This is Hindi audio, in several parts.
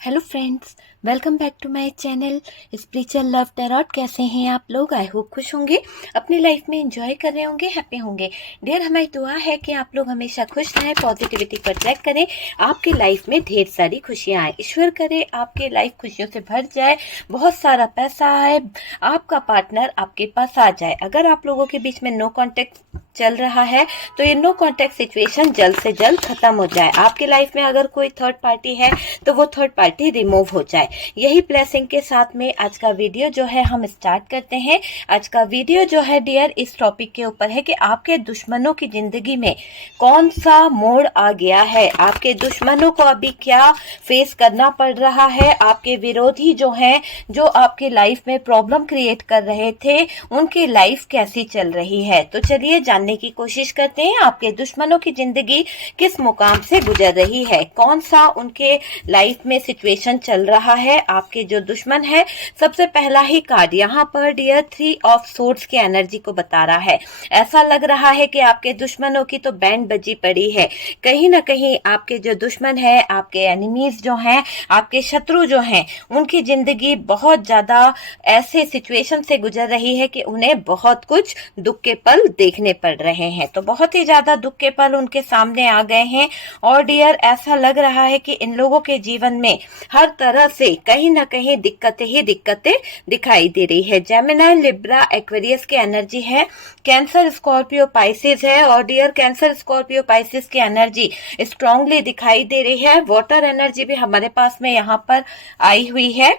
Hello friends, welcome back to my channel spiritual love tarot. कैसे हैं आप लोग? आई होप खुश होंगे, अपनी लाइफ में एंजॉय कर रहे होंगे, हैप्पी होंगे। डियर, हमारी दुआ है कि आप लोग हमेशा खुश रहें, पॉजिटिविटी को अट्रैक्ट करें, आपके लाइफ में ढेर सारी खुशियां आए। ईश्वर करे आपके लाइफ खुशियों से भर जाए, बहुत सारा पैसा आए, आपका पार्टनर आपके पास आ जाए। अगर आप लोगों के बीच में नो कॉन्टेक्ट चल रहा है तो ये नो कॉन्टेक्ट सिचुएशन जल्द से जल्द खत्म हो जाए। आपके लाइफ में अगर कोई थर्ड पार्टी है तो वो थर्ड पार्टी रिमूव हो जाए। यही ब्लेसिंग के साथ में आज का वीडियो जो है हम स्टार्ट करते हैं। आज का वीडियो जो है डियर इस टॉपिक के ऊपर है कि आपके दुश्मनों की जिंदगी में कौन सा मोड़ आ गया है, आपके दुश्मनों को अभी क्या फेस करना पड़ रहा है, आपके विरोधी जो हैं, जो आपके लाइफ में प्रॉब्लम क्रिएट कर रहे थे, उनकी लाइफ कैसी चल रही है। तो चलिए जानने की कोशिश करते हैं आपके दुश्मनों की जिंदगी किस मुकाम से गुजर रही है, कौन सा उनके लाइफ में सिचुएशन चल रहा है। आपके जो दुश्मन है, सबसे पहला ही कार्ड यहाँ पर डियर 3 ऑफ सोर्ड्स की एनर्जी को बता रहा है। ऐसा लग रहा है कि आपके दुश्मनों की तो बैंड बजी पड़ी है। कहीं ना कहीं आपके जो दुश्मन है, आपके एनिमीज जो हैं, आपके शत्रु जो हैं, उनकी जिंदगी बहुत ज्यादा ऐसे सिचुएशन से गुजर रही है कि उन्हें बहुत कुछ दुख के पल देखने पड़ रहे हैं। तो बहुत ही ज्यादा दुख के पल उनके सामने आ गए हैं और डियर ऐसा लग रहा है कि इन लोगों के जीवन में हर तरह से कहीं ना कहीं दिक्कतें ही दिक्कतें दिखाई दे रही है। जेमिनी, लिब्रा, एक्वेरियस की एनर्जी है, कैंसर, स्कॉर्पियो, पाइसिस है और डियर कैंसर, स्कॉर्पियो, पाइसिस की एनर्जी स्ट्रांगली दिखाई दे रही है। वाटर एनर्जी भी हमारे पास में यहाँ पर आई हुई है।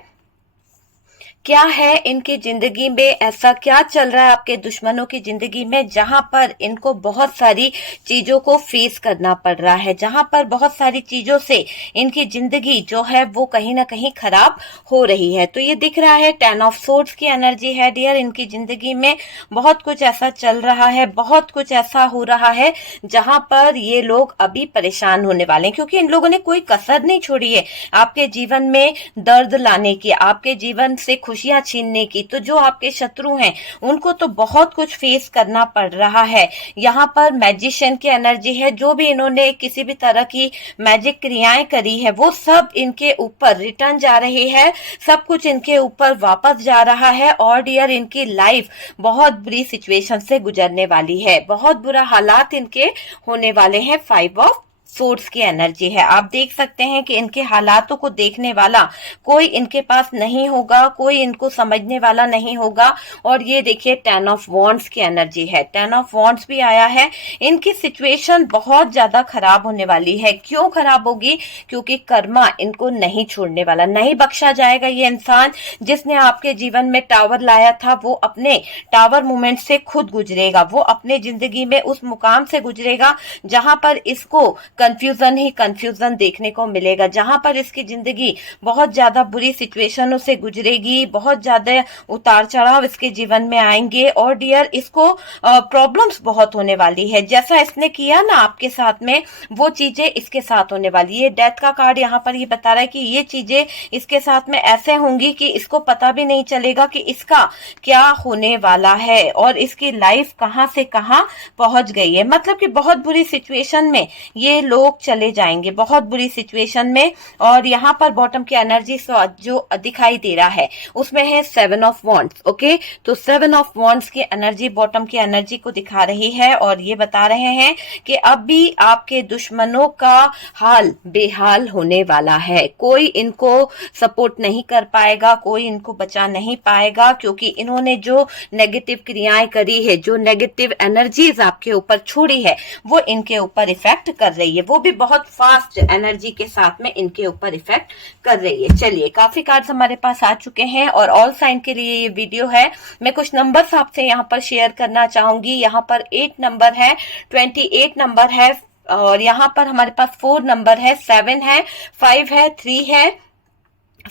क्या है इनकी जिंदगी में, ऐसा क्या चल रहा है आपके दुश्मनों की जिंदगी में जहां पर इनको बहुत सारी चीजों को फेस करना पड़ रहा है, जहां पर बहुत सारी चीजों से इनकी जिंदगी जो है वो कहीं ना कहीं खराब हो रही है। तो ये दिख रहा है 10 ऑफ सोर्ड्स की एनर्जी है डियर। इनकी जिंदगी में बहुत कुछ ऐसा चल रहा है, बहुत कुछ ऐसा हो रहा है जहां पर ये लोग अभी परेशान होने वाले हैं, क्योंकि इन लोगों ने कोई कसर नहीं छोड़ी है आपके जीवन में दर्द लाने की, आपके जीवन से खुशियां छीनने की। तो जो आपके शत्रु हैं उनको तो बहुत कुछ फेस करना पड़ रहा है। यहाँ पर मैजिशियन की एनर्जी है, जो भी इन्होंने किसी भी तरह की मैजिक क्रियाएं करी है वो सब इनके ऊपर रिटर्न जा रही है, सब कुछ इनके ऊपर वापस जा रहा है और डियर इनकी लाइफ बहुत बुरी सिचुएशन से गुजरने वाली है, बहुत बुरा हालात इनके होने वाले हैं। 5 ऑफ सोर्स की एनर्जी है। आप देख सकते हैं कि इनके हालातों को देखने वाला कोई इनके पास नहीं होगा, कोई इनको समझने वाला नहीं होगा। और ये देखिए 10 ऑफ वॉन्ड्स की एनर्जी है, 10 ऑफ वॉन्ड्स भी आया है। इनकी सिचुएशन बहुत ज्यादा खराब होने वाली है। क्यों खराब होगी? क्योंकि कर्मा इनको नहीं छोड़ने वाला, नहीं बख्शा जाएगा। ये इंसान जिसने आपके जीवन में टावर लाया था वो अपने टावर मोमेंट से खुद गुजरेगा, वो अपने जिंदगी में उस मुकाम से गुजरेगा जहां पर इसको कंफ्यूजन ही कंफ्यूजन देखने को मिलेगा, जहां पर इसकी जिंदगी बहुत ज्यादा बुरी सिचुएशनों से गुजरेगी, बहुत ज्यादा उतार चढ़ाव इसके जीवन में आएंगे और डियर इसको प्रॉब्लम्स बहुत होने वाली है। जैसा इसने किया ना आपके साथ में, वो चीजें इसके साथ होने वाली है। डेथ का कार्ड यहाँ पर ये बता रहा है कि ये चीजें इसके साथ में ऐसे होंगी कि इसको पता भी नहीं चलेगा कि इसका क्या होने वाला है और इसकी लाइफ कहां से कहां पहुंच गई है। मतलब कि बहुत बुरी सिचुएशन में ये लोग चले जाएंगे, बहुत बुरी सिचुएशन में। और यहाँ पर बॉटम की एनर्जी जो दिखाई दे रहा है उसमें है 7 ऑफ वॉन्ड्स। ओके, तो 7 ऑफ वॉन्ड्स की एनर्जी बॉटम की एनर्जी को दिखा रही है और ये बता रहे हैं कि अब भी आपके दुश्मनों का हाल बेहाल होने वाला है। कोई इनको सपोर्ट नहीं कर पाएगा, कोई इनको बचा नहीं पाएगा, क्योंकि इन्होंने जो नेगेटिव क्रियाएं करी है, जो नेगेटिव एनर्जीज आपके ऊपर छोड़ी है, वो इनके ऊपर इफेक्ट कर रही है, वो भी बहुत फास्ट एनर्जी के साथ में इनके ऊपर इफेक्ट कर रही है। चलिए, काफी कार्ड्स हमारे पास आ चुके हैं और ऑल साइन के लिए ये वीडियो है। मैं कुछ नंबर्स आपसे यहाँ पर शेयर करना चाहूंगी। यहाँ पर 8 नंबर है, 28 नंबर है और यहाँ पर हमारे पास 4 नंबर है, 7 है, 5 है, 3 है।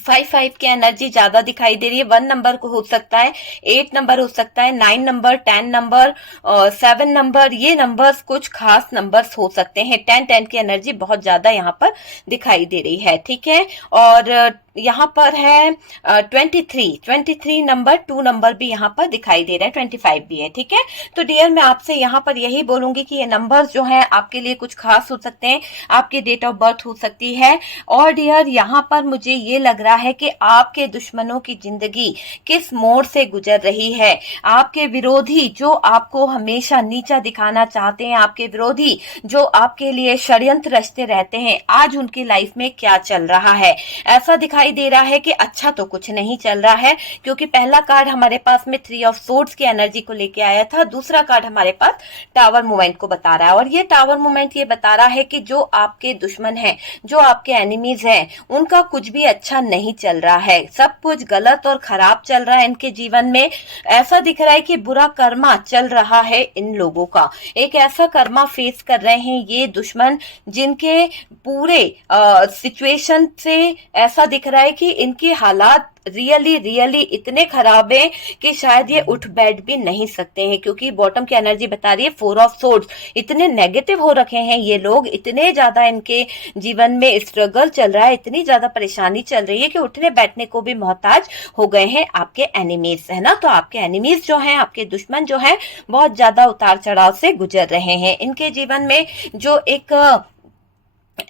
5 की एनर्जी ज्यादा दिखाई दे रही है। 1 नंबर को हो सकता है, 8 नंबर हो सकता है, 9 नंबर, 10 नंबर और 7 नंबर। ये नंबर्स कुछ खास नंबर्स हो सकते हैं। 10 की एनर्जी बहुत ज्यादा यहाँ पर दिखाई दे रही है, ठीक है। और यहाँ पर है 23 नंबर, 2 नंबर भी यहाँ पर दिखाई दे रहा है, 25 भी है। ठीक है, तो डियर मैं आपसे यहाँ पर यही बोलूंगी कि ये नंबर्स जो है आपके लिए कुछ खास हो सकते हैं, आपकी डेट ऑफ बर्थ हो सकती है। और डियर यहाँ पर मुझे ये लग रहा है कि आपके दुश्मनों की जिंदगी किस मोड़ से गुजर रही है, आपके विरोधी जो आपको हमेशा नीचा दिखाना चाहते हैं, आपके विरोधी जो आपके लिए षड्यंत्र रचते रहते हैं, आज उनकी लाइफ में क्या चल रहा है। ऐसा दिखाई दे रहा है कि अच्छा तो कुछ नहीं चल रहा है, क्योंकि पहला कार्ड हमारे पास में 3 ऑफ सोर्ड्स की एनर्जी को लेके आया था, दूसरा कार्ड हमारे पास टावर मूवमेंट को बता रहा है। और ये टावर मूवमेंट ये बता रहा है कि जो आपके दुश्मन हैं, जो आपके एनिमीज हैं, उनका कुछ भी अच्छा नहीं चल रहा है, सब कुछ गलत और खराब चल रहा है इनके जीवन में। ऐसा दिख रहा है कि बुरा कर्मा चल रहा है इन लोगों का, एक ऐसा कर्मा फेस कर रहे हैं ये दुश्मन जिनके पूरे सिचुएशन से ऐसा दिख रहा है कि इनके हालात रियली इतने खराब हैं कि शायद ये उठ बैठ भी नहीं सकते हैं, क्योंकि बॉटम की एनर्जी बता रही है 4 ऑफ सोर्ड्स। इतने नेगेटिव हो रखे हैं ये लोग, इतने ज्यादा इनके जीवन में स्ट्रगल चल रहा है, इतनी ज्यादा परेशानी चल रही है कि उठने बैठने को भी मोहताज हो गए हैं आपके एनिमीज, है ना। तो आपके एनिमीज जो हैं, आपके दुश्मन जो हैं, बहुत ज्यादा उतार चढ़ाव से गुजर रहे हैं। इनके जीवन में जो एक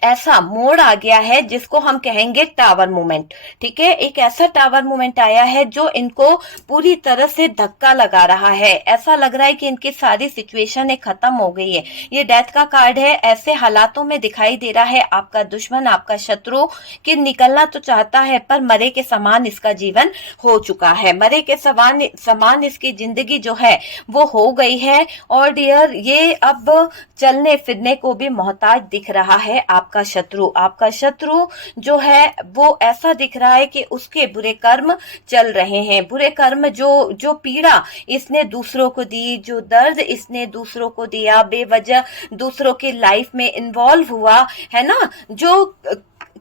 ऐसा मोड़ आ गया है जिसको हम कहेंगे टावर मूवमेंट। ठीक है, एक ऐसा टावर मूवमेंट आया है जो इनको पूरी तरह से धक्का लगा रहा है। ऐसा लग रहा है कि इनकी सारी सिचुएशन खत्म हो गई है। ये डेथ का कार्ड है, ऐसे हालातों में दिखाई दे रहा है आपका दुश्मन, आपका शत्रु कि निकलना तो चाहता है पर मरे के समान इसका जीवन हो चुका है, मरे के समान इसकी जिंदगी जो है वो हो गई है। और डियर ये अब चलने फिरने को भी मोहताज दिख रहा है आपका शत्रु जो है वो ऐसा दिख रहा है कि उसके बुरे कर्म चल रहे हैं, बुरे कर्म जो पीड़ा इसने दूसरों को दी, जो दर्द इसने दूसरों को दिया, बेवजह दूसरों की लाइफ में इन्वॉल्व हुआ है ना, जो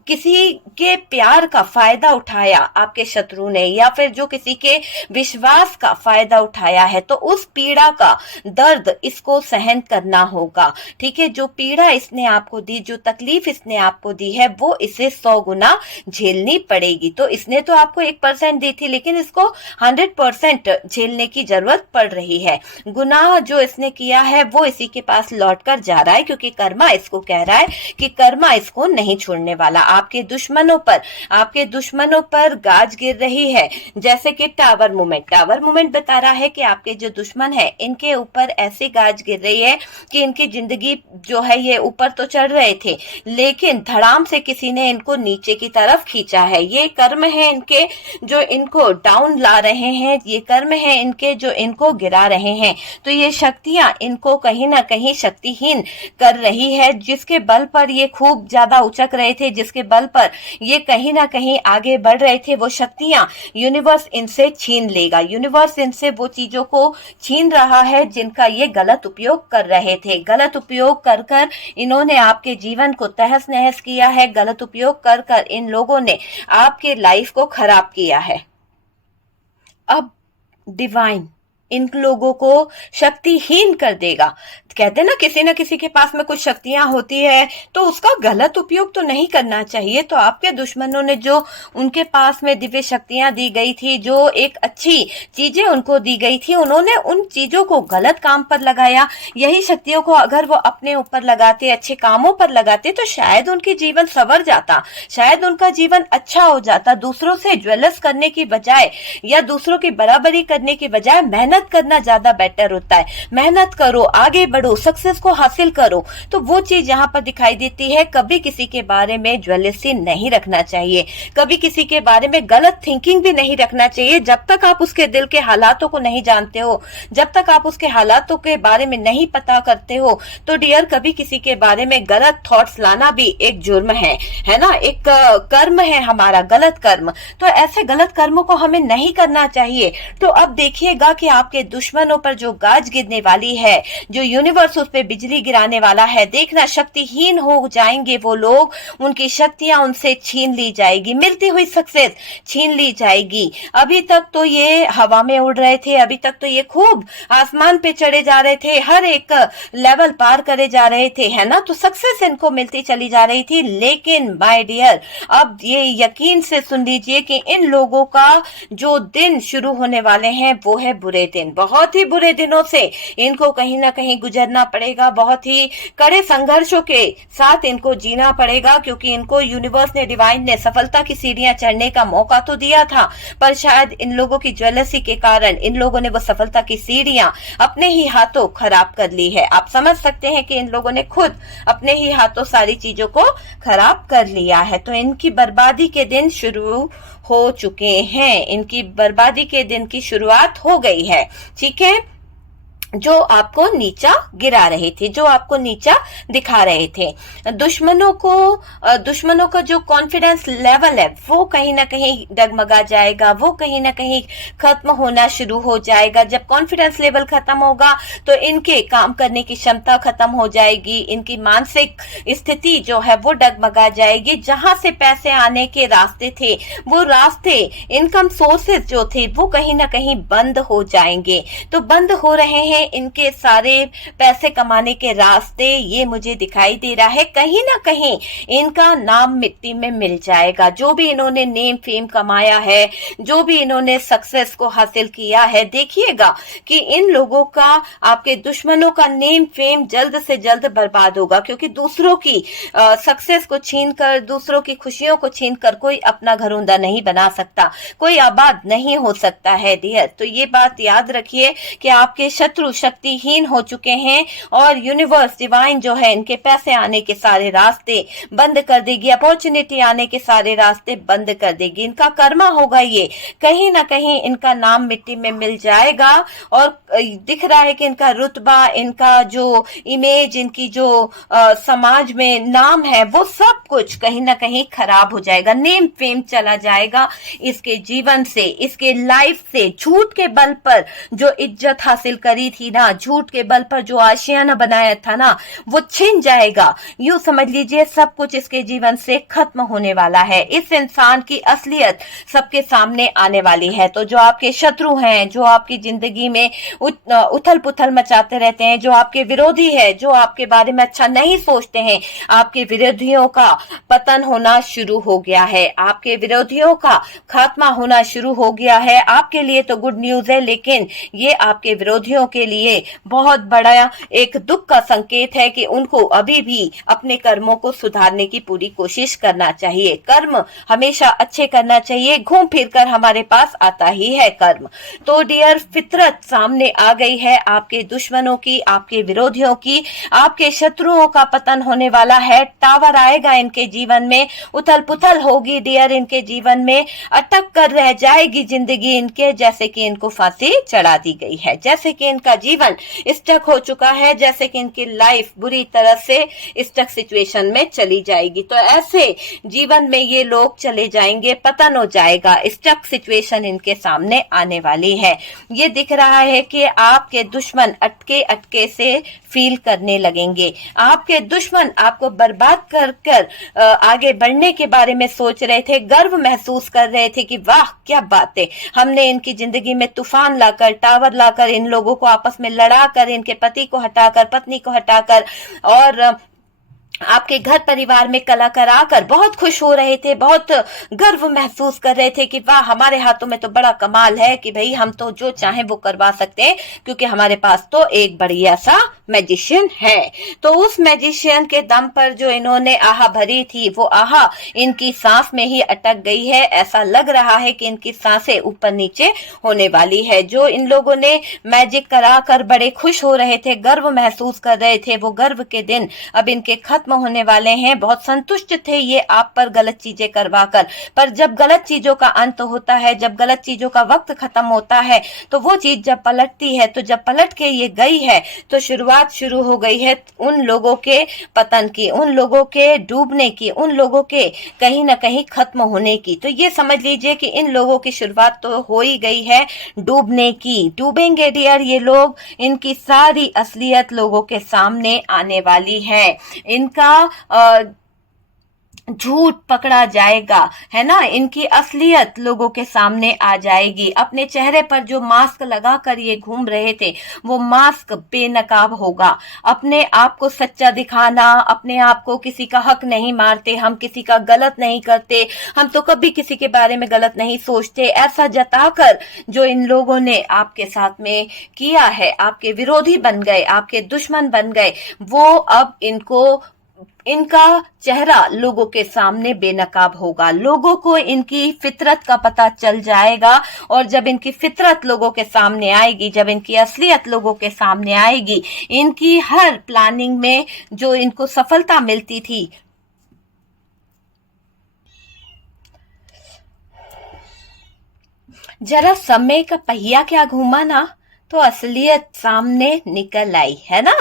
किसी के प्यार का फायदा उठाया आपके शत्रु ने, या फिर जो किसी के विश्वास का फायदा उठाया है, तो उस पीड़ा का दर्द इसको सहन करना होगा। ठीक है, जो पीड़ा इसने आपको दी, जो तकलीफ इसने आपको दी है, वो इसे 100 गुना झेलनी पड़ेगी। तो इसने तो आपको 1% दी थी, लेकिन इसको 100% झेलने की जरूरत पड़ रही है। गुनाह जो इसने किया है वो इसी के पास लौट कर जा रहा है, क्योंकि कर्मा इसको कह रहा है कि कर्मा इसको नहीं छोड़ने वाला। आपके दुश्मनों पर गाज गिर रही है, जैसे कि टावर मूवमेंट बता रहा है कि आपके जो दुश्मन है इनके ऊपर ऐसी गाज गिर रही है कि इनकी जिंदगी जो है ये ऊपर तो चढ़ रहे थे, लेकिन धड़ाम से किसी ने इनको नीचे की तरफ खींचा है। ये कर्म है इनके जो इनको डाउन ला रहे हैं, ये कर्म है इनके जो इनको गिरा रहे हैं। तो ये शक्तियां इनको कहीं ना कहीं शक्तिहीन कर रही है, जिसके बल पर ये खूब ज्यादा उचक रहे थे, जिसके बल पर ये कहीं ना कहीं आगे बढ़ रहे थे, वो शक्तियां यूनिवर्स इनसे छीन लेगा। यूनिवर्स इनसे वो चीजों को छीन रहा है जिनका ये गलत उपयोग कर रहे थे। गलत उपयोग कर कर इन्होंने आपके जीवन को तहस नहस किया है, गलत उपयोग कर कर इन लोगों ने आपके लाइफ को खराब किया है। अब डिवाइन इन लोगों को शक्तिहीन कर देगा। कहते हैं ना किसी के पास में कुछ शक्तियां होती है तो उसका गलत उपयोग तो नहीं करना चाहिए। तो आपके दुश्मनों ने जो उनके पास में दिव्य शक्तियां दी गई थी, जो एक अच्छी चीजें उनको दी गई थी, उन्होंने उन चीजों को गलत काम पर लगाया। यही शक्तियों को अगर वो अपने ऊपर लगाते, अच्छे कामों पर लगाते, तो शायद उनकी जीवन संवर जाता, शायद उनका जीवन अच्छा हो जाता। दूसरों से ज्वेलस करने की बजाय या दूसरों की बराबरी करने की बजाय मेहनत करना ज्यादा बेटर होता है। मेहनत करो, आगे बढ़ो, सक्सेस को हासिल करो। तो वो चीज यहाँ पर दिखाई देती है। कभी किसी के बारे में ज्वेलसी नहीं रखना चाहिए, कभी किसी के बारे में गलत थिंकिंग भी नहीं रखना चाहिए। जब तक आप उसके दिल के हालातों को नहीं जानते हो, जब तक आप उसके हालातों के बारे में नहीं पता करते हो, तो डियर कभी किसी के बारे में गलत थॉट्स लाना भी एक जुर्म है ना, एक कर्म है हमारा, गलत कर्म। तो ऐसे गलत कर्मों को हमें नहीं करना चाहिए। तो अब देखिएगा कि आपके दुश्मनों पर जो गाज गिरने वाली है, जो यूनिवर्स उस पे बिजली गिराने वाला है, देखना शक्तिहीन हो जाएंगे वो लोग, उनकी शक्तियां उनसे छीन ली जाएगी, मिलती हुई सक्सेस छीन ली जाएगी। अभी तक तो ये हवा में उड़ रहे थे, अभी तक तो ये खूब आसमान पे चढ़े जा रहे थे, हर एक लेवल पार करे जा रहे थे, है ना, तो सक्सेस इनको मिलती चली जा रही थी। लेकिन माय डियर, अब ये यकीन से सुन लीजिए कि इन लोगों का जो दिन शुरू होने वाले हैं वो है बुरे दिन। बहुत ही बुरे दिनों से इनको कहीं ना कहीं गुजरना पड़ेगा, बहुत ही कड़े संघर्षों के साथ इनको जीना पड़ेगा, क्योंकि इनको यूनिवर्स ने, डिवाइन ने सफलता की सीढ़ियां चढ़ने का मौका तो दिया था, पर शायद इन लोगों की ज्वेलसी के कारण इन लोगों ने वो सफलता की सीढ़ियां अपने ही हाथों खराब कर ली है। आप समझ सकते हैं कि इन लोगों ने खुद अपने ही हाथों सारी चीजों को खराब कर लिया है। तो इनकी बर्बादी के दिन शुरू हो चुके हैं, इनकी बर्बादी के दिन की शुरुआत हो गई है। ठीक है, जो आपको नीचा गिरा रहे थे, जो आपको नीचा दिखा रहे थे, दुश्मनों का जो कॉन्फिडेंस लेवल है वो कहीं ना कहीं डगमगा जाएगा, वो कहीं ना कहीं खत्म होना शुरू हो जाएगा। जब कॉन्फिडेंस लेवल खत्म होगा तो इनके काम करने की क्षमता खत्म हो जाएगी, इनकी मानसिक स्थिति जो है वो डगमगा जाएगी। जहां से पैसे आने के रास्ते थे, वो रास्ते, इनकम सोर्सेज जो थे वो कहीं ना कहीं बंद हो जाएंगे। तो बंद हो रहे हैं इनके सारे पैसे कमाने के रास्ते, ये मुझे दिखाई दे रहा है। कहीं ना कहीं इनका नाम मिट्टी में मिल जाएगा। जो भी इन्होंने नेम फेम कमाया है, जो भी इन्होंने सक्सेस को हासिल किया है, देखिएगा कि इन लोगों का, आपके दुश्मनों का नेम फेम जल्द से जल्द बर्बाद होगा, क्योंकि दूसरों की सक्सेस को छीनकर, दूसरों की खुशियों को छीनकर कोई अपना घरौंदा नहीं बना सकता, कोई आबाद नहीं हो सकता है डियर। तो ये बात याद रखिए कि आपके शत्रु शक्तिहीन हो चुके हैं और यूनिवर्स, डिवाइन जो है, इनके पैसे आने के सारे रास्ते बंद कर देगी, अपॉर्चुनिटी आने के सारे रास्ते बंद कर देगी। इनका कर्मा होगा ये, कहीं ना कहीं इनका नाम मिट्टी में मिल जाएगा। और दिख रहा है कि इनका रुतबा, इनका जो इमेज, इनकी जो समाज में नाम है, वो सब कुछ कहीं ना कहीं खराब हो जाएगा, नेम फेम चला जाएगा इसके जीवन से, इसके लाइफ से। झूठ के बल पर जो इज्जत हासिल करी थी ना, झूठ के बल पर जो आशियाना बनाया था ना, वो छिन जाएगा। यूं समझ लीजिए सब कुछ इसके जीवन से खत्म होने वाला है। इस इंसान की असलियत सबके सामने आने वाली है। तो जो आपके शत्रु हैं, जो आपकी जिंदगी में उथल पुथल मचाते रहते हैं, जो आपके विरोधी है, जो आपके बारे में अच्छा नहीं सोचते हैं, आपके विरोधियों का पतन होना शुरू हो गया है, आपके विरोधियों का खात्मा होना शुरू हो गया है। आपके लिए तो गुड न्यूज है, लेकिन ये आपके विरोधियों के लिए बहुत बड़ा एक दुख का संकेत है कि उनको अभी भी अपने कर्मों को सुधारने की पूरी कोशिश करना चाहिए। कर्म हमेशा अच्छे करना चाहिए, घूम फिर कर हमारे पास आता ही है कर्म। तो डियर, फितरत सामने आ गई है आपके दुश्मनों की, आपके विरोधियों की, आपके शत्रुओं का पतन होने वाला है। टावर आएगा इनके जीवन में, उथल पुथल होगी डियर इनके जीवन में, अटक कर रह जाएगी जिंदगी इनके, जैसे कि इनको फांसी चढ़ा दी गई है, जैसे कि इनका जीवन स्टक हो चुका है, जैसे कि इनकी लाइफ बुरी तरह से स्टक सिचुएशन में चली जाएगी। तो ऐसे जीवन में ये लोग चले जाएंगे, पतन हो जाएगा, स्टक सिचुएशन इनके सामने आने वाली है। ये दिख रहा है कि आपके दुश्मन अटके अटके से फील करने लगेंगे। आपके दुश्मन आपको बर्बाद कर कर आगे बढ़ने के बारे में सोच रहे थे, गर्व महसूस कर रहे थे कि वाह क्या बात है, हमने इनकी जिंदगी में तूफान लाकर, टावर लाकर, इन लोगों को आपस में लड़ाकर, इनके पति को हटाकर, पत्नी को हटाकर, और आपके घर परिवार में कला कराकर बहुत खुश हो रहे थे, बहुत गर्व महसूस कर रहे थे कि वाह हमारे हाथों में तो बड़ा कमाल है कि भाई हम तो जो चाहें वो करवा सकते हैं, क्योंकि हमारे पास तो एक बढ़िया सा मैजिशियन है। तो उस मैजिशियन के दम पर जो इन्होंने आहा भरी थी, वो आहा इनकी सांस में ही अटक गई है। ऐसा लग रहा है कि इनकी सांसें ऊपर नीचे होने वाली है। जो इन लोगों ने मैजिक कराकर बड़े खुश हो रहे थे, गर्व महसूस कर रहे थे, वो गर्व के दिन अब इनके खत्म खत्म होने वाले हैं। बहुत संतुष्ट थे ये आप पर गलत चीजें करवा कर, पर जब गलत चीजों का अंत होता है, जब गलत चीजों का वक्त खत्म होता है, तो वो चीज जब पलटती है, तो जब पलट के ये गई है, तो शुरुआत शुरू हो गई है उन लोगों के पतन की, उन लोगों के डूबने की, उन लोगों के कहीं ना कहीं खत्म होने की। तो ये समझ लीजिए कि इन लोगों की शुरुआत तो हो ही गई है डूबने की। डूबेंगे डियर ये लोग, इनकी सारी असलियत लोगों के सामने आने वाली है। इनका झूठ पकड़ा जाएगा, है ना, इनकी असलियत लोगों के सामने आ जाएगी। अपने चेहरे पर जो मास्क लगाकर ये घूम रहे थे, वो मास्क बेनकाब होगा। अपने आप को सच्चा दिखाना, अपने आप को किसी का हक नहीं मारते, हम किसी का गलत नहीं करते, हम तो कभी किसी के बारे में गलत नहीं सोचते, ऐसा जताकर जो इन लोगों ने आपके साथ में किया है, आपके विरोधी बन गए, आपके दुश्मन बन गए, वो अब इनका चेहरा लोगों के सामने बेनकाब होगा। लोगों को इनकी फितरत का पता चल जाएगा, और जब इनकी फितरत लोगों के सामने आएगी, जब इनकी असलियत लोगों के सामने आएगी, इनकी हर प्लानिंग में जो इनको सफलता मिलती थी, जरा समय का पहिया क्या घूमा ना, तो असलियत सामने निकल आई, है ना।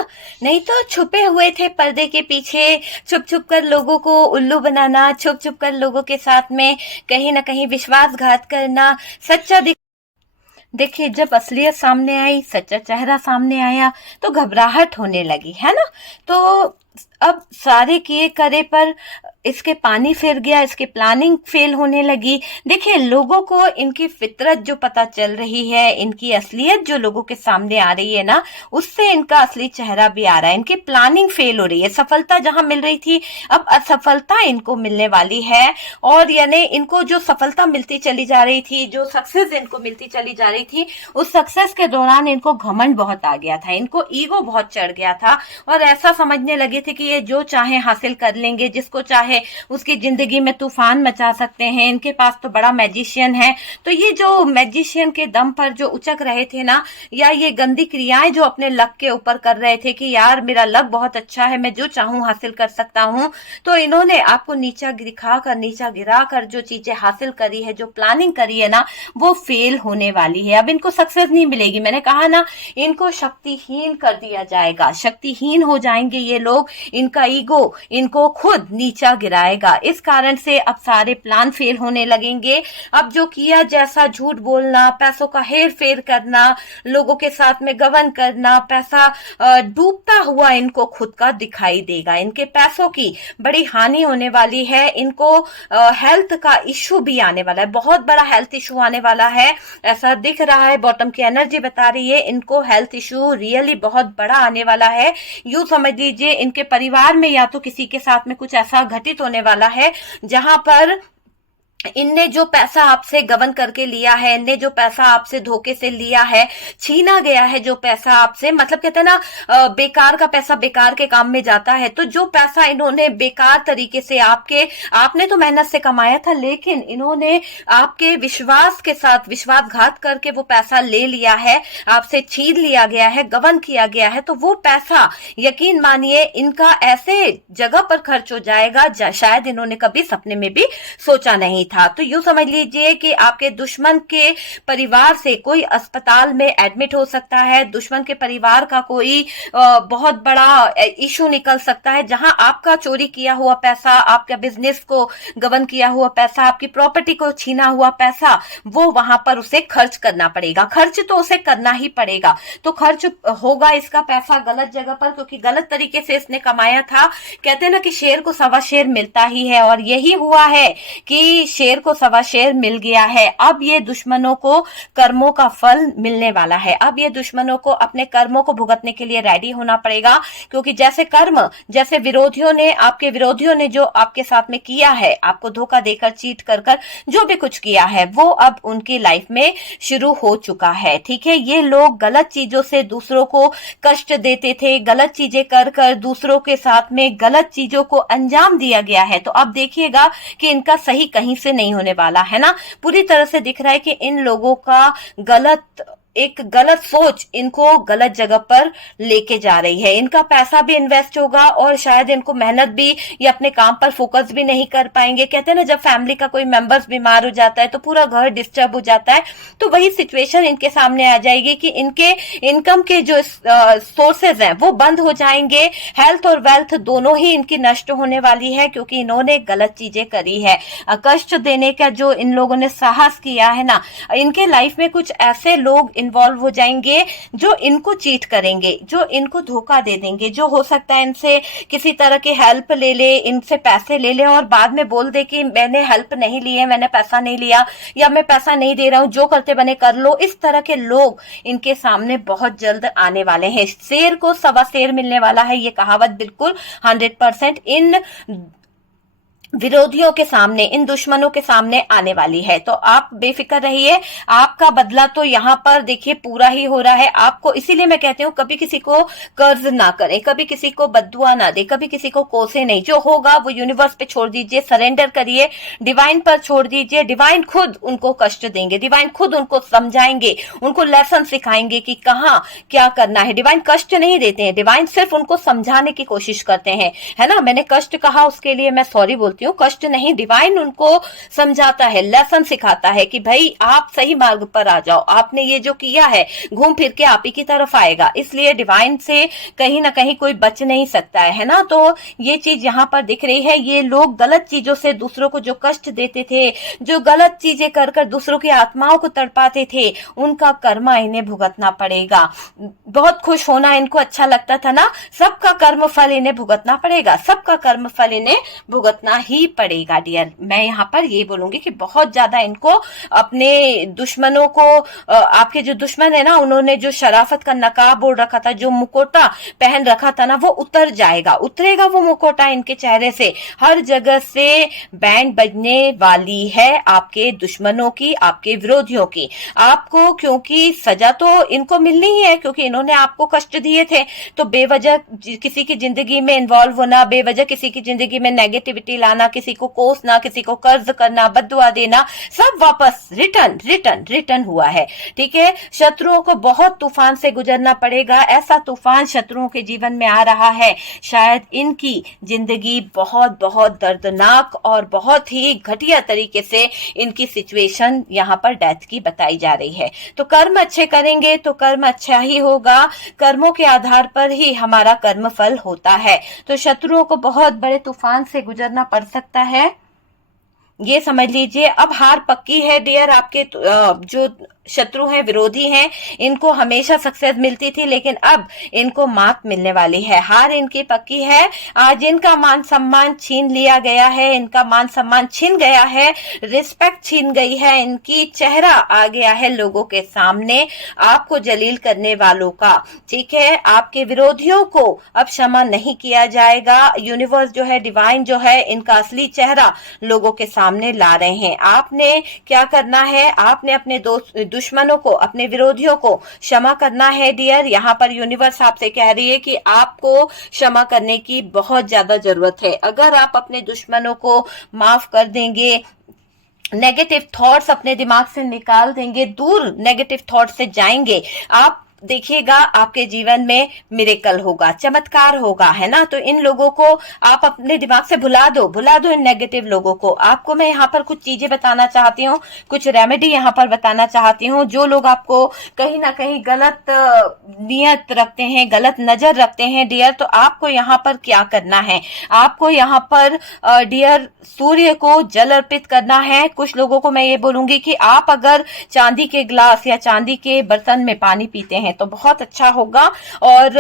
नहीं तो छुपे हुए थे पर्दे के पीछे, छुप छुप कर लोगों को उल्लू बनाना, छुप छुप कर लोगों के साथ में कहीं ना कहीं विश्वासघात करना। सच्चा देखिए, जब असलियत सामने आई, सच्चा चेहरा सामने आया, तो घबराहट होने लगी, है ना। तो अब सारे किए करे पर इसके पानी फिर गया, इसकी प्लानिंग फेल होने लगी। देखिए, लोगों को इनकी फितरत जो पता चल रही है, इनकी असलियत जो लोगों के सामने आ रही है ना, उससे इनका असली चेहरा भी आ रहा है। इनकी प्लानिंग फेल हो रही है। सफलता जहां मिल रही थी, अब असफलता इनको मिलने वाली है। और यानी इनको जो सफलता मिलती चली जा रही थी, जो सक्सेस इनको मिलती चली जा रही थी, उस सक्सेस के दौरान इनको घमंड बहुत आ गया था, इनको ईगो बहुत चढ़ गया था, और ऐसा समझने लगे थे कि ये जो चाहे हासिल कर लेंगे, जिसको चाहे उसकी जिंदगी में तूफान मचा सकते हैं, इनके पास तो बड़ा मैजिशियन है। तो ये जो मैजिशियन के दम पर जो उचक रहे थे ना, या ये गंदी क्रियाएं जो अपने लक के ऊपर कर रहे थे कि यार मेरा लक बहुत अच्छा है, मैं जो चाहूं हासिल कर सकता हूं, तो इन्होंने आपको नीचा दिखाकर, नीचा गिराकर जो चीजें हासिल करी है, जो प्लानिंग करी है ना, वो फेल होने वाली है। अब इनको सक्सेस नहीं मिलेगी। मैंने कहा ना, इनको शक्तिहीन कर दिया जाएगा, शक्तिहीन हो जाएंगे ये लोग। इनका ईगो इनको खुद नीचा गिराएगा। इस कारण से अब सारे प्लान फेल होने लगेंगे। अब जो किया जैसा झूठ बोलना, पैसों का हेर फेर करना, लोगों के साथ में गबन करना, पैसा डूबता हुआ इनको खुद का दिखाई देगा। इनके पैसों की बड़ी हानि होने वाली है। इनको हेल्थ का इश्यू भी आने वाला है, बहुत बड़ा हेल्थ इश्यू आने वाला है, ऐसा दिख रहा है। बॉटम की एनर्जी बता रही है इनको हेल्थ इश्यू रियली बहुत बड़ा आने वाला है। यूं समझ लीजिए, इनके परिवार में या तो किसी के साथ में कुछ ऐसा घटित होने वाला है जहां पर इनने जो पैसा आपसे गबन करके लिया है, इनने जो पैसा आपसे धोखे से लिया है, छीना गया है जो पैसा आपसे, मतलब कहते हैं ना, बेकार का पैसा बेकार के काम में जाता है। तो जो पैसा इन्होंने बेकार तरीके से आपने तो मेहनत से कमाया था, लेकिन इन्होंने आपके विश्वास के साथ विश्वासघात करके वो पैसा ले लिया है, आपसे छीन लिया गया है, गबन किया गया है। तो वो पैसा यकीन मानिए इनका ऐसे जगह पर खर्च हो जाएगा शायद इन्होंने कभी सपने में भी सोचा नहीं था। तो यूं समझ लीजिए कि आपके दुश्मन के परिवार से कोई अस्पताल में एडमिट हो सकता है, दुश्मन के परिवार का कोई बहुत बड़ा इशू निकल सकता है, जहां आपका चोरी किया हुआ पैसा, आपके बिजनेस को गबन किया हुआ पैसा, आपकी प्रॉपर्टी को छीना हुआ पैसा, वो वहां पर उसे खर्च करना पड़ेगा। खर्च तो उसे करना ही पड़ेगा। तो खर्च होगा इसका पैसा गलत जगह पर, क्योंकि गलत तरीके से इसने कमाया था। कहते हैं ना कि शेर को सवा शेर मिलता ही है, और यही हुआ है कि शेर को सवा शेर मिल गया है। अब ये दुश्मनों को कर्मों का फल मिलने वाला है। अब ये दुश्मनों को अपने कर्मों को भुगतने के लिए रेडी होना पड़ेगा, क्योंकि जैसे आपके विरोधियों ने जो आपके साथ में किया है, आपको धोखा देकर, चीट कर जो भी कुछ किया है, वो अब उनकी लाइफ में शुरू हो चुका है। ठीक है, ये लोग गलत चीजों से दूसरों को कष्ट देते थे, गलत चीजें कर दूसरों के साथ में गलत चीजों को अंजाम दिया गया है। तो अब देखिएगा कि इनका सही कहीं से नहीं होने वाला है ना। पूरी तरह से दिख रहा है कि इन लोगों का गलत एक गलत सोच इनको गलत जगह पर लेके जा रही है। इनका पैसा भी इन्वेस्ट होगा और शायद इनको मेहनत भी, ये अपने काम पर फोकस भी नहीं कर पाएंगे। कहते हैं ना, जब फैमिली का कोई मेंबर्स बीमार हो जाता है तो पूरा घर डिस्टर्ब हो जाता है। तो वही सिचुएशन इनके सामने आ जाएगी कि इनके इनकम के जो सोर्सेज हैं वो बंद हो जाएंगे। हेल्थ और वेल्थ दोनों ही इनकी नष्ट होने वाली है, क्योंकि इन्होंने गलत चीजें करी है। कष्ट देने का जो इन लोगों ने साहस किया है ना, इनके लाइफ में कुछ ऐसे लोग इन्वॉल्व हो जाएंगे जो इनको चीट करेंगे, जो इनको धोखा दे देंगे, जो हो सकता है इनसे किसी तरह की हेल्प ले ले, इनसे पैसे ले ले और बाद में बोल दे कि मैंने हेल्प नहीं ली है, मैंने पैसा नहीं लिया, या मैं पैसा नहीं दे रहा हूं, जो करते बने कर लो। इस तरह के लोग इनके सामने बहुत जल्द आने वाले हैं। शेर को सवा शेर मिलने वाला है, ये कहावत बिल्कुल 100% इन विरोधियों के सामने, इन दुश्मनों के सामने आने वाली है। तो आप बेफिक्र रहिए, आपका बदला तो यहाँ पर देखिए पूरा ही हो रहा है आपको। इसीलिए मैं कहती हूँ कभी किसी को कर्ज ना करें, कभी किसी को बद्दुआ ना दे, कभी किसी को कोसे नहीं। जो होगा वो यूनिवर्स पे छोड़ दीजिए, सरेंडर करिए, डिवाइन पर छोड़ दीजिए। डिवाइन खुद उनको कष्ट देंगे, डिवाइन खुद उनको समझाएंगे, उनको लेसन सिखाएंगे कि कहाँ क्या करना है। डिवाइन कष्ट नहीं देते हैं, डिवाइन सिर्फ उनको समझाने की कोशिश करते हैं, है ना। मैंने कष्ट कहा उसके लिए मैं सॉरी बोलती हूँ, कष्ट नहीं, डिवाइन उनको समझाता है, लेसन सिखाता है कि भाई आप सही मार्ग पर आ जाओ, आपने ये जो किया है घूम फिर के आप ही की तरफ आएगा। इसलिए डिवाइन से कहीं ना कहीं कोई बच नहीं सकता है ना। तो ये चीज यहाँ पर दिख रही है। ये लोग गलत चीजों से दूसरों को जो कष्ट देते थे, जो गलत चीजें कर कर दूसरों की आत्माओं को तड़पाते थे, उनका कर्मा इन्हें भुगतना पड़ेगा। बहुत खुश होना इनको अच्छा लगता था ना, सबका कर्म फल इन्हें भुगतना पड़ेगा, सबका कर्म फल इन्हें भुगतना ही पड़ेगा डियर। मैं यहाँ पर ये बोलूंगी कि बहुत ज्यादा इनको अपने दुश्मनों को, आपके जो दुश्मन है ना, उन्होंने जो शराफत का नकाब ओढ़ रखा था, जो मुकोटा पहन रखा था ना, वो उतर जाएगा, उतरेगा वो मुकोटा इनके चेहरे से। हर जगह से बैंड बजने वाली है आपके दुश्मनों की, आपके विरोधियों की। आपको क्योंकि सजा तो इनको मिलनी ही है, क्योंकि इन्होंने आपको कष्ट दिए थे। तो बेवजह किसी की जिंदगी में इन्वॉल्व होना, बेवजह किसी की जिंदगी में नेगेटिविटी लाना, किसी को कोसना, किसी को कर्ज करना, बद्दुआ देना, सब वापस रिटर्न रिटर्न रिटर्न हुआ है। ठीक है, शत्रुओं को बहुत तूफान से गुजरना पड़ेगा। ऐसा तूफान शत्रुओं के जीवन में आ रहा है, शायद इनकी जिंदगी बहुत बहुत दर्दनाक और बहुत ही घटिया तरीके से इनकी सिचुएशन यहाँ पर डेथ की बताई जा रही है। तो कर्म अच्छे करेंगे तो कर्म अच्छा ही होगा, कर्मों के आधार पर ही हमारा कर्म फल होता है। तो शत्रुओं को बहुत बड़े तूफान से गुजरना पड़ सकता है, ये समझ लीजिए। अब हार पक्की है डियर। आपके जो शत्रु हैं, विरोधी हैं, इनको हमेशा सक्सेस मिलती थी, लेकिन अब इनको मात मिलने वाली है, हार इनकी पक्की है। आज इनका मान सम्मान छीन लिया गया है, इनका मान सम्मान छीन गया है, रिस्पेक्ट छीन गई है इनकी, चेहरा आ गया है लोगों के सामने आपको जलील करने वालों का। ठीक है, आपके विरोधियों को अब क्षमा नहीं किया जाएगा। यूनिवर्स जो है, डिवाइन जो है, इनका असली चेहरा लोगों के सामने ला रहे हैं। आपने क्या करना है, आपने अपने दुश्मनों को, अपने विरोधियों को क्षमा करना है डियर। यहाँ पर यूनिवर्स आपसे कह रही है कि आपको क्षमा करने की बहुत ज्यादा जरूरत है। अगर आप अपने दुश्मनों को माफ कर देंगे, नेगेटिव थॉट्स अपने दिमाग से निकाल देंगे, दूर नेगेटिव थॉट से जाएंगे, आप देखिएगा आपके जीवन में मिरेकल होगा, चमत्कार होगा, है ना। तो इन लोगों को आप अपने दिमाग से भुला दो इन नेगेटिव लोगों को। आपको मैं यहाँ पर कुछ चीजें बताना चाहती हूँ, कुछ रेमेडी यहाँ पर बताना चाहती हूँ। जो लोग आपको कहीं ना कहीं गलत नियत रखते हैं, गलत नजर रखते हैं डियर, तो आपको यहाँ पर क्या करना है, आपको यहाँ पर डियर सूर्य को जल अर्पित करना है। कुछ लोगों को मैं ये बोलूंगी कि आप अगर चांदी के ग्लास या चांदी के बर्तन में पानी पीते हैं तो बहुत अच्छा होगा, और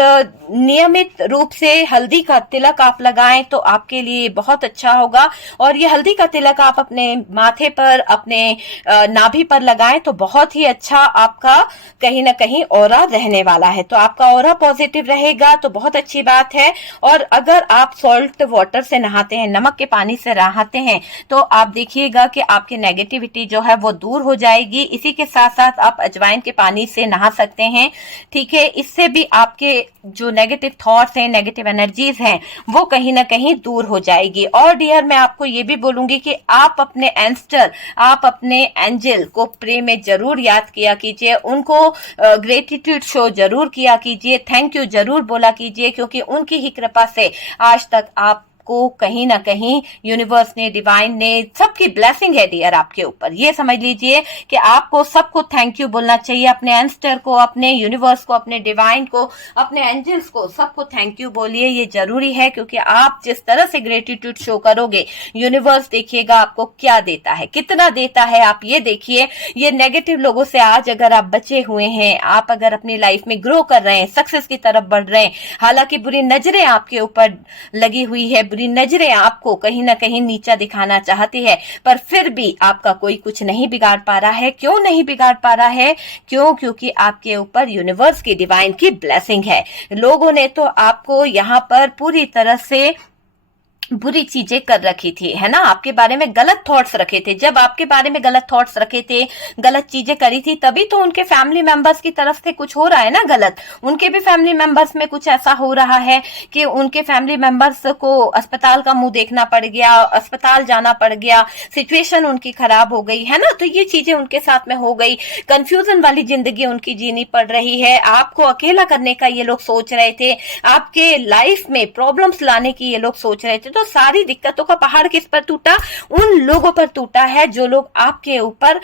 नियमित रूप से हल्दी का तिलक आप लगाएं तो आपके लिए बहुत अच्छा होगा। और ये हल्दी का तिलक आप अपने माथे पर, अपने नाभि पर लगाएं तो बहुत ही अच्छा आपका कहीं ना कहीं ऑरा रहने वाला है। तो आपका ऑरा पॉजिटिव रहेगा, तो बहुत अच्छी बात है। और अगर आप सॉल्ट वाटर से नहाते हैं, नमक के पानी से नहाते हैं, तो आप देखिएगा कि आपकी नेगेटिविटी जो है वो दूर हो जाएगी। इसी के साथ साथ आप अजवाइन के पानी से नहा सकते हैं, ठीक है, इससे भी आपके जो नेगेटिव थॉट्स हैं, नेगेटिव एनर्जीज हैं, वो कहीं ना कहीं दूर हो जाएगी। और डियर मैं आपको ये भी बोलूंगी कि आप अपने एंस्टर, आप अपने एंजल को प्रे में जरूर याद किया कीजिए, उनको ग्रेटिट्यूड शो जरूर किया कीजिए, थैंक यू जरूर बोला कीजिए, क्योंकि उनकी ही कृपा से आज तक आप को कहीं ना कहीं यूनिवर्स ने, डिवाइन ने, सबकी ब्लेसिंग है डियर आपके ऊपर। ये समझ लीजिए कि आपको सबको थैंक यू बोलना चाहिए, अपने एंस्टर को, अपने यूनिवर्स को, अपने डिवाइन को, अपने एंजल्स को, सबको थैंक यू बोलिए। ये जरूरी है, क्योंकि आप जिस तरह से ग्रेटिट्यूड शो करोगे, यूनिवर्स देखिएगा आपको क्या देता है, कितना देता है। आप ये देखिए, ये नेगेटिव लोगों से आज अगर आप बचे हुए हैं, आप अगर अपनी लाइफ में ग्रो कर रहे हैं, सक्सेस की तरफ बढ़ रहे हैं, हालांकि बुरी नजरें आपके ऊपर लगी हुई है, बुरी नजरें आपको कहीं ना कहीं नीचा दिखाना चाहती है, पर फिर भी आपका कोई कुछ नहीं बिगाड़ पा रहा है। क्यों नहीं बिगाड़ पा रहा है? क्योंकि आपके ऊपर यूनिवर्स की, डिवाइन की ब्लेसिंग है। लोगों ने तो आपको यहाँ पर पूरी तरह से बुरी चीजें कर रखी थी, है ना, आपके बारे में गलत थॉट्स रखे थे। जब आपके बारे में गलत थॉट्स रखे थे, गलत चीजें करी थी, तभी तो उनके फैमिली मेंबर्स की तरफ से कुछ हो रहा है ना गलत। उनके भी फैमिली मेंबर्स में कुछ ऐसा हो रहा है कि उनके फैमिली मेंबर्स को अस्पताल का मुंह देखना पड़ गया, अस्पताल जाना पड़ गया, सिचुएशन उनकी खराब हो गई, है ना। तो ये चीजें उनके साथ में हो गई, कंफ्यूजन वाली जिंदगी उनकी जीनी पड़ रही है। आपको अकेला करने का ये लोग सोच रहे थे, आपके लाइफ में प्रॉब्लम्स लाने की ये लोग सोच रहे थे। तो सारी दिक्कतों का पहाड़ किस पर टूटा? उन लोगों पर टूटा है जो लोग आपके ऊपर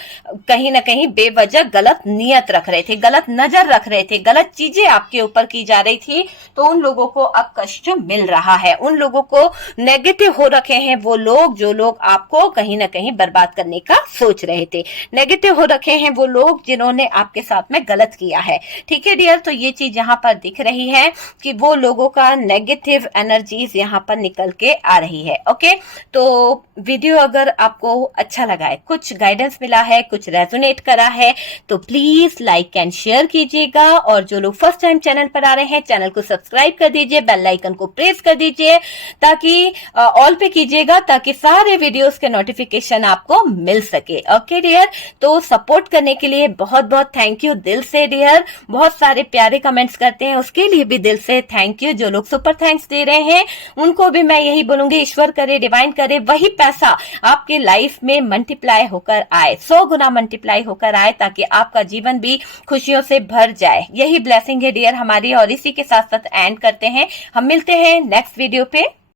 कहीं ना कहीं बेवजह गलत नियत रख रहे थे, गलत नजर रख रहे थे, गलत चीजें आपके ऊपर की जा रही थी। तो उन लोगों को अब कष्ट मिल रहा है, उन लोगों को नेगेटिव हो रखे हैं वो लोग, जो लोग आपको कहीं ना कहीं बर्बाद करने का सोच रहे थे। नेगेटिव हो रखे हैं वो लोग जिन्होंने आपके साथ में गलत किया है। ठीक है डियर, तो ये चीज यहाँ पर दिख रही है कि वो लोगों का नेगेटिव एनर्जीज यहाँ पर निकल के आ रही है। ओके, तो वीडियो अगर आपको अच्छा लगा है, कुछ गाइडेंस मिला है, कुछ रेजोनेट करा है, तो प्लीज लाइक एंड शेयर कीजिएगा। और जो लोग फर्स्ट टाइम चैनल पर आ रहे हैं, चैनल को सब्सक्राइब कर दीजिए, बेल आइकन को प्रेस कर दीजिए, ताकि ऑल पे कीजिएगा, ताकि सारे वीडियोस के नोटिफिकेशन आपको मिल सके। ओके डियर, तो सपोर्ट करने के लिए बहुत बहुत थैंक यू दिल से डियर। बहुत सारे प्यारे कमेंट्स करते हैं, उसके लिए भी दिल से थैंक यू। जो लोग सुपर थैंक्स दे रहे हैं उनको भी मैं यही बोलूंगी, ईश्वर करे, डिवाइन करे, वही पैसा आपके लाइफ में मल्टीप्लाई होकर आए, 100 गुना मल्टीप्लाई होकर आए, ताकि आपका जीवन भी खुशियों से भर जाए। यही ब्लेसिंग है डियर हमारी, और इसी के साथ साथ एंड करते हैं। हम मिलते हैं नेक्स्ट वीडियो पे।